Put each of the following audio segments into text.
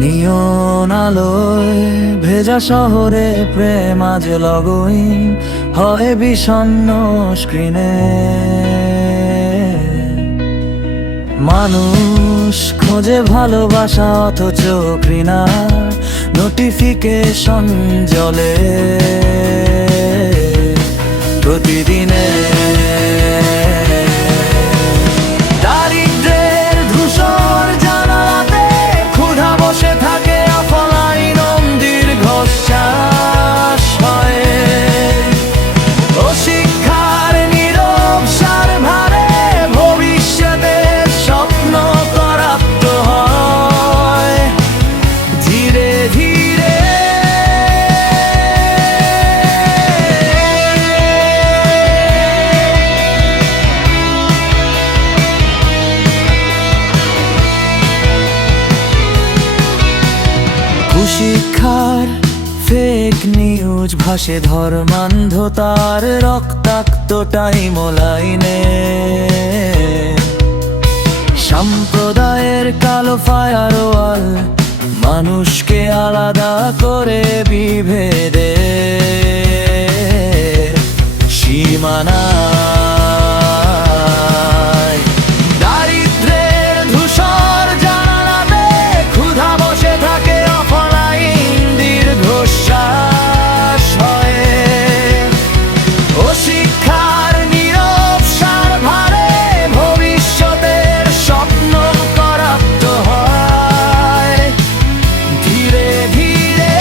নিয়ন আলোয় ভেজা শহরে প্রেম আজ লগইন হয় বিষণ্ণ স্ক্রিনে। মানুষ খোঁজে ভালোবাসা অথচ ঘৃণার নোটিফিকেশন জ্বলে প্রতিদিনে। দারিদ্র্যের ধূসর জানালাতে ক্ষুধা বসে থাকে অফলাইন দীর্ঘশ্বাস হয়। অশিক্ষার নীরব সার ভারে ভবিষ্যতের স্বপ্ন করাপ্ত হয় ধীরে ধীরে। কুশিক্ষার ফেক নিউজ ভাসে ধর্মান্ধতার রক্তাক্ত টাইমলাইনে। সম্প্রদায়ের কালো ফায়ারওয়াল মানুষকে আলাদা করে বিভেদে সীমানায়। দারিদ্র্যের ধূসর জানালাতে ক্ষুধা বসে থাকে অফলাইন দীর্ঘশ্বাস হয়। অশিক্ষার নীরব সার ভারে ভবিষ্যতের স্বপ্ন করাপ্ত হয় ধীরে ধীরে।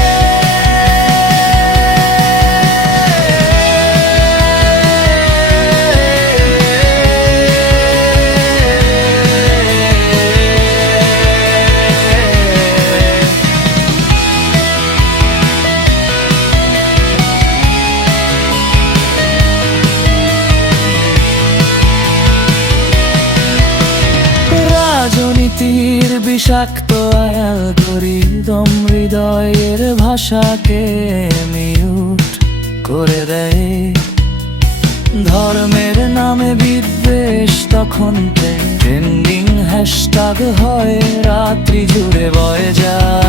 রাজনীতির বিষাক্ত অ্যালগরিদম হৃদয়ের ভাষাকে মিউট করে দেয়। ধর্মের নামে বিদ্বেষ তখন ট্রেন্ডিং হ্যাশট্যাগ হয় রাত্রি জুড়ে বয়ে যায়।